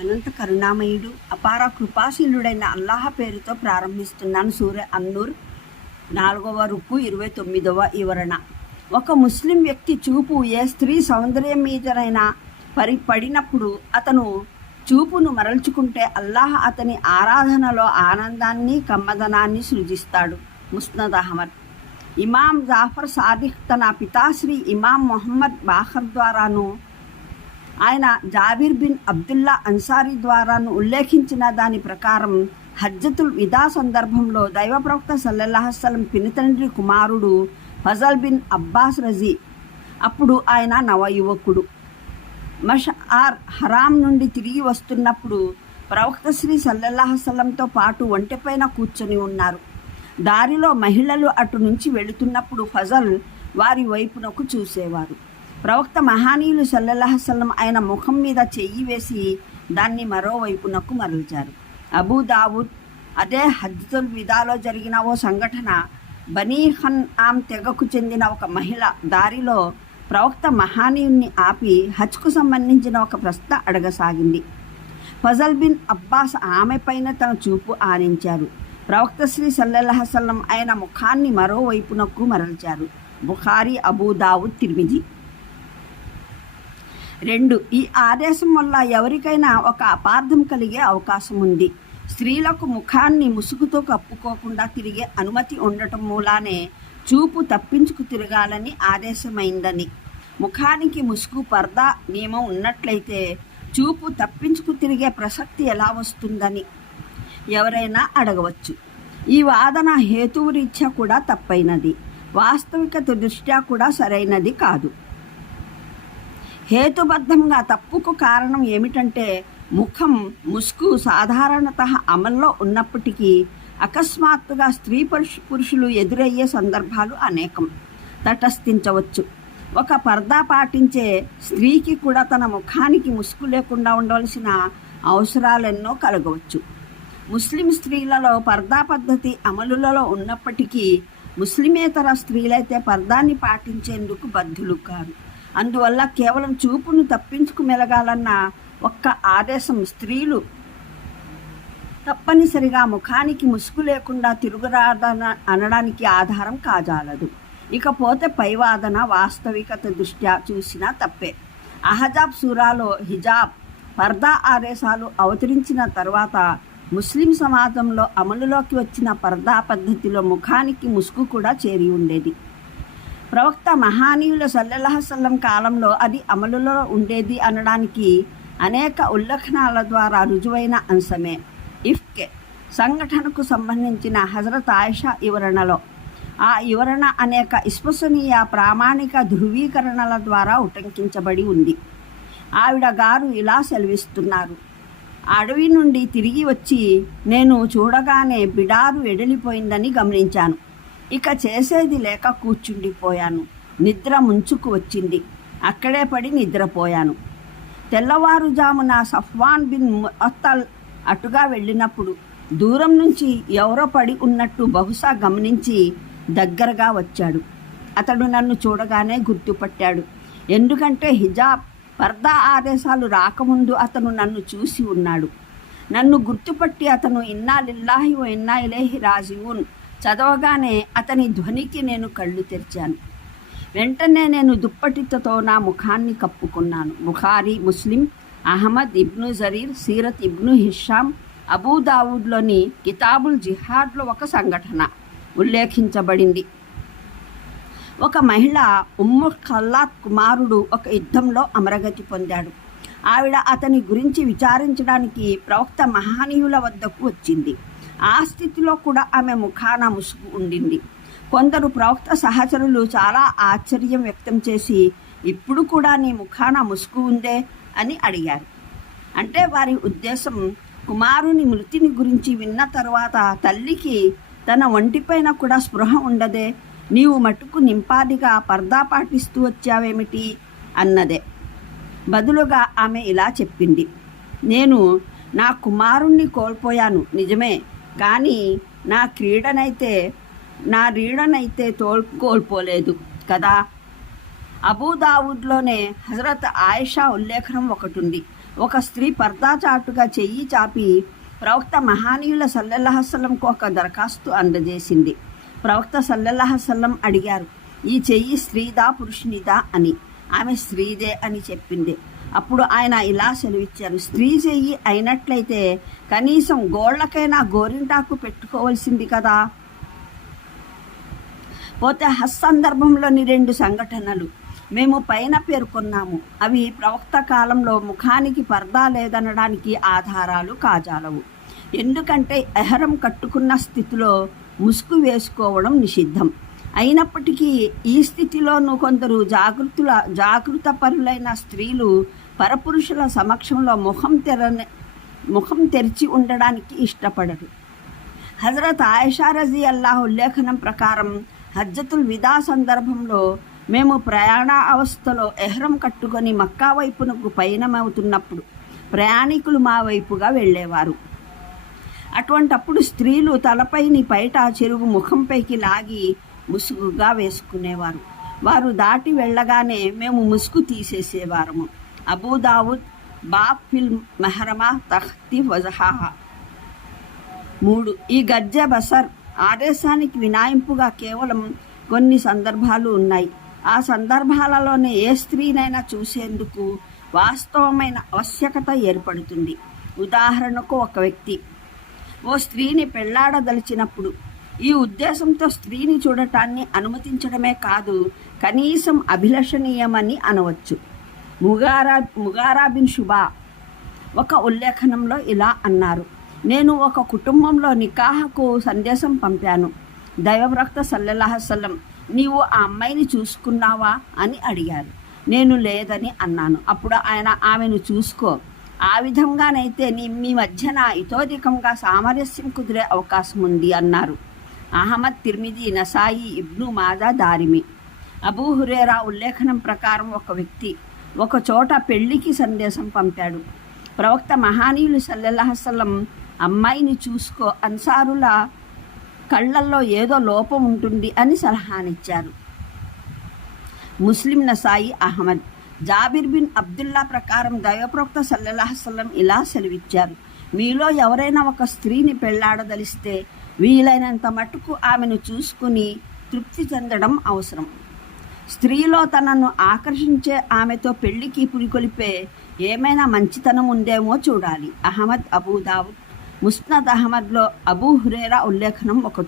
అనంత కరుణామయుడు అపార కృపాశీలుడైన అల్లాహ పేరుతో ప్రారంభిస్తున్నాను సూర్య అన్నూర్ నాలుగవ రుక్కు ఇరవై తొమ్మిదవ వివరణ. ఒక ముస్లిం వ్యక్తి చూపు ఏ స్త్రీ సౌందర్యం మీదనైనా పరి పడినప్పుడు అతను చూపును మరల్చుకుంటే అల్లాహ్ అతని ఆరాధనలో ఆనందాన్ని కమ్మదనాన్ని సృజిస్తాడు. ముస్నద్ అహ్మద్. ఇమాం జాఫర్ సాదిక్ తన పితాశ్రీ ఇమాం మొహమ్మద్ బాఖర్ ద్వారాను ఆయన జాబీర్ బిన్ అబ్దుల్లా అన్సారీ ద్వారాను ఉల్లేఖించిన దాని ప్రకారం హజ్జతుల్ విదా సందర్భంలో దైవ ప్రవక్త సల్లల్లాహస్లం పినితండ్రి కుమారుడు ఫజల్ బిన్ అబ్బాస్ రజీ అప్పుడు ఆయన నవయువకుడు. మష్ ఆర్ హరాం నుండి తిరిగి వస్తున్నప్పుడు ప్రవక్త శ్రీ సల్లల్లాహసలంతో పాటు ఒంటిపైన కూర్చొని ఉన్నారు. దారిలో మహిళలు అటు నుంచి వెళుతున్నప్పుడు ఫజల్ వారి వైపునకు చూసేవారు. ప్రవక్త మహానీయులు సల్లల్లాహసల్లం ఆయన ముఖం మీద చెయ్యి వేసి దాన్ని మరోవైపునకు మరల్చారు. అబూ దావుద్ అదే హజ్జుల్ విదాలో జరిగిన ఓ సంఘటన బనీహన్ ఆమ్ తెగకు చెందిన ఒక మహిళ దారిలో ప్రవక్త మహానీయుణ్ణి ఆపి హజ్కు సంబంధించిన ఒక ప్రశ్న అడగసాగింది. ఫజల్ బిన్ అబ్బాస్ ఆమె పైన తన చూపు ఆనించారు. ప్రవక్త శ్రీ సల్లల్లాహసల్లం ఆయన ముఖాన్ని మరోవైపునకు మరల్చారు. బుఖారీ అబూదావుద్ తిరిమిజి రెండు ఈ ఆదేశం వల్ల ఎవరికైనా ఒక అపార్థం కలిగే అవకాశం ఉంది. స్త్రీలకు ముఖాన్ని ముసుగుతో కప్పుకోకుండా తిరిగే అనుమతి ఉండటం మూలానే చూపు తప్పించుకు తిరగాలని ఆదేశమైందని. ముఖానికి ముసుగు పర్దా నియమం ఉన్నట్లయితే చూపు తప్పించుకు తిరిగే ప్రసక్తి ఎలా వస్తుందని ఎవరైనా అడగవచ్చు. ఈ వాదన హేతువురీత్యా కూడా తప్పైనది. వాస్తవికత దృష్ట్యా కూడా సరైనది కాదు. హేతుబద్ధంగా తప్పుకు కారణం ఏమిటంటే ముఖం ముసుగు సాధారణత అమల్లో ఉన్నప్పటికీ అకస్మాత్తుగా స్త్రీ పురుషు పురుషులు ఎదురయ్యే సందర్భాలు అనేకం. తటస్థించవచ్చు. ఒక పర్దా పాటించే స్త్రీకి కూడా తన ముఖానికి ముసుగు లేకుండా ఉండవలసిన అవసరాలెన్నో కలగవచ్చు. ముస్లిం స్త్రీలలో పర్దా పద్ధతి అమలులలో ఉన్నప్పటికీ ముస్లిమేతర స్త్రీలైతే పర్దాన్ని పాటించేందుకు బద్ధులు కాదు అందువల్ల కేవలం చూపును తప్పించుకు మెలగాలన్న ఒక్క ఆదేశం స్త్రీలు. తప్పనిసరిగా ముఖానికి ముసుగు లేకుండా తిరుగురాదన అనడానికి ఆధారం కాజాలదు. ఇకపోతే పైవాదన వాస్తవికత దృష్ట్యా చూసినా తప్పే. అహజాబ్ సూరాలో హిజాబ్ పర్దా ఆదేశాలు అవతరించిన తర్వాత ముస్లిం సమాజంలో అమలులోకి వచ్చిన పర్దా పద్ధతిలో ముఖానికి ముసుగు కూడా చేరి ఉండేది. ప్రవక్త మహానీయుల సల్లహసల్లం కాలంలో అది అమలులో ఉండేది అనడానికి అనేక ఉల్లేఖనాల ద్వారా రుజువైన అంశమే. ఇఫ్కే సంఘటనకు సంబంధించిన హజరత్ ఆయిషా వివరణలో ఆ వివరణ అనేక విశ్వసనీయ ప్రామాణిక ధృవీకరణల ద్వారా ఉటంకించబడి ఉంది. ఆవిడ గారు ఇలా సెలవిస్తున్నారు. అడవి నుండి తిరిగి వచ్చి నేను చూడగానే బిడారు ఎడలిపోయిందని గమనించాను. ఇక చేసేది లేక కూర్చుండిపోయాను. నిద్ర ముంచుకు వచ్చింది. అక్కడే పడి నిద్రపోయాను. తెల్లవారుజామున సఫ్వాన్ బిన్ ముఅత్తల్ అటుగా వెళ్ళినప్పుడు దూరం నుంచి ఎవరో పడి ఉన్నట్టు బహుశా గమనించి దగ్గరగా వచ్చాడు. అతడు నన్ను చూడగానే గుర్తుపట్టాడు. ఎందుకంటే హిజాబ్ పర్దా ఆదేశాలు రాకముందు అతను నన్ను చూసి ఉన్నాడు. నన్ను గుర్తుపట్టి అతను ఇన్నా లిల్లాహి ఓ ఇన్నా ఇలేహి రాజీవున్ చదవగానే అతని ధ్వనికి నేను కళ్ళు తెరిచాను. వెంటనే నేను దుప్పటితో నా ముఖాన్ని కప్పుకున్నాను. బుఖారీ ముస్లిం అహ్మద్ ఇబ్ను జరీర్ సీరత్ ఇబ్ను హిషాం అబూదావుద్లోని కితాబుల్ జిహాద్లో ఒక సంఘటన ఉల్లేఖించబడింది. ఒక మహిళ ఉమ్ము ఖల్లాత్ కుమారుడు ఒక యుద్ధంలో అమరగతి పొందాడు. ఆవిడ అతని గురించి విచారించడానికి ప్రవక్త మహానీయుల వద్దకు వచ్చింది. ఆ స్థితిలో కూడా ఆమె ముఖాన ముసుగు ఉండింది. కొందరు ప్రవక్త సహచరులు చాలా ఆశ్చర్యం వ్యక్తం చేసి ఇప్పుడు కూడా నీ ముఖాన ముసుగు ఉందే? అని అడిగారు. అంటే వారి ఉద్దేశం కుమారుని మృతిని గురించి విన్న తర్వాత తల్లికి తన ఒంటిపైన కూడా స్పృహ ఉండదే నీవు మటుకు నింపాదిగా పర్దా పాటిస్తూ వచ్చావేమిటి? అన్నదే. బదులుగా ఆమె ఇలా చెప్పింది నేను నా కుమారుణ్ణి కోల్పోయాను నిజమే కానీ నా క్రీడనైతే నా రీడనైతే తోల్ కోల్పోలేదు కదా? అబూదావుద్లోనే హజరత్ ఆయిషా ఉల్లేఖనం ఒకటి ఉంది ఒక స్త్రీ పర్దాచాటుగా చెయ్యి చాపి ప్రవక్త మహానీయుల సల్లెల్లహసల్లంకు ఒక దరఖాస్తు అందజేసింది. ప్రవక్త సల్లెల్లహసల్లం అడిగారు ఈ చెయ్యి స్త్రీదా పురుషునిదా? అని. ఆమె స్త్రీదే అని చెప్పింది. అప్పుడు ఆయన ఇలా సెలవిచ్చారు స్త్రీ చెయ్యి అయినట్లయితే కనీసం గోళ్ళకైనా గోరింటాకు పెట్టుకోవాల్సింది కదా? పోతే హస్ సందర్భంలోని రెండు సంఘటనలు. మేము పైన పేర్కొన్నాము. అవి ప్రవక్త కాలంలో ముఖానికి పర్దా లేదనడానికి ఆధారాలు కాజాలవు. ఎందుకంటే ఎహరం కట్టుకున్న స్థితిలో ముసుగు వేసుకోవడం నిషిద్ధం. అయినప్పటికీ ఈ స్థితిలోనూ కొందరు జాగృతుల జాగృత పరులైన స్త్రీలు పరపురుషుల సమక్షంలో ముఖం తెరని ముఖం తెరిచి ఉండడానికి ఇష్టపడరు. హజరత్ ఆయిషా రజీ అల్లాహ్ ఉల్లేఖనం ప్రకారం హజ్జతుల్ విదా సందర్భంలో మేము ప్రయాణ అవస్థలో ఎహ్రం కట్టుకొని మక్కా వైపునకు పయనమవుతున్నప్పుడు ప్రయాణికులు మా వైపుగా వెళ్ళేవారు. అటువంటప్పుడు స్త్రీలు తలపైని బయట చెరుగు ముఖంపైకి లాగి ముసుగుగా వేసుకునేవారు. వారు దాటి వెళ్ళగానే మేము ముసుగు తీసేసేవారము. అబూదావుద్ బాబ్ ఫిల్ మెహరమా తఖ్తి వజహాహా మూడు ఈ గజ్జె బసర్ ఆదేశానికి వినాయింపుగా కేవలం కొన్ని సందర్భాలు ఉన్నాయి. ఆ సందర్భాలలోనే ఏ స్త్రీనైనా చూసేందుకు వాస్తవమైన ఆవశ్యకత ఏర్పడుతుంది. ఉదాహరణకు ఒక వ్యక్తి ఓ స్త్రీని పెళ్ళాడదలిచినప్పుడు ఈ ఉద్దేశంతో స్త్రీని చూడటాన్ని అనుమతించడమే కాదు కనీసం అభిలషణీయమని అనవచ్చు. Mughira Mughira bin Shuba. ఒక ఉల్లేఖనంలో ఇలా అన్నారు. నేను ఒక కుటుంబంలో నికాహకు సందేశం పంపాను. దైవవ్రక్త సల్లెల్లాహసల్లం నీవు ఆ అమ్మాయిని చూసుకున్నావా అని అడిగారు. నేను లేదని అన్నాను. అప్పుడు ఆయన ఆమెను చూసుకో. ఆ విధంగానైతే నీ మీ మధ్యన ఇతోధికంగా సామరస్యం కుదిరే అవకాశం ఉంది అన్నారు. అహ్మద్ తిర్మిది నసాయి ఇబ్ను మాదా దారిమి. అబూ హురేరా ఉల్లేఖనం ప్రకారం ఒక వ్యక్తి ఒకచోట పెళ్ళికి సందేశం పంపాడు. ప్రవక్త మహానీయులు సల్లెల్లాహసల్లం అమ్మాయిని చూసుకో అన్సారుల కళ్ళల్లో ఏదో లోపం ఉంటుంది అని సలహానిచ్చారు. Muslim Nasai Ahmad Jabir bin Abdullah ప్రకారం దైవప్రవక్త సల్లెల్లాహసలం ఇలా సెలవిచ్చారు. మీలో ఎవరైనా ఒక స్త్రీని పెళ్ళాడదలిస్తే వీలైనంత మటుకు ఆమెను చూసుకుని తృప్తి చెందడం అవసరం. స్త్రీలో తనను ఆకర్షించే ఆమెతో పెళ్ళికి పురికొలిపే ఏమైనా మంచితనం ఉందేమో చూడాలి. అహ్మద్ అబూదావుద్. ముస్నద్ అహ్మద్లో అబూ హురేరా ఉల్లేఖనం ఒకటి.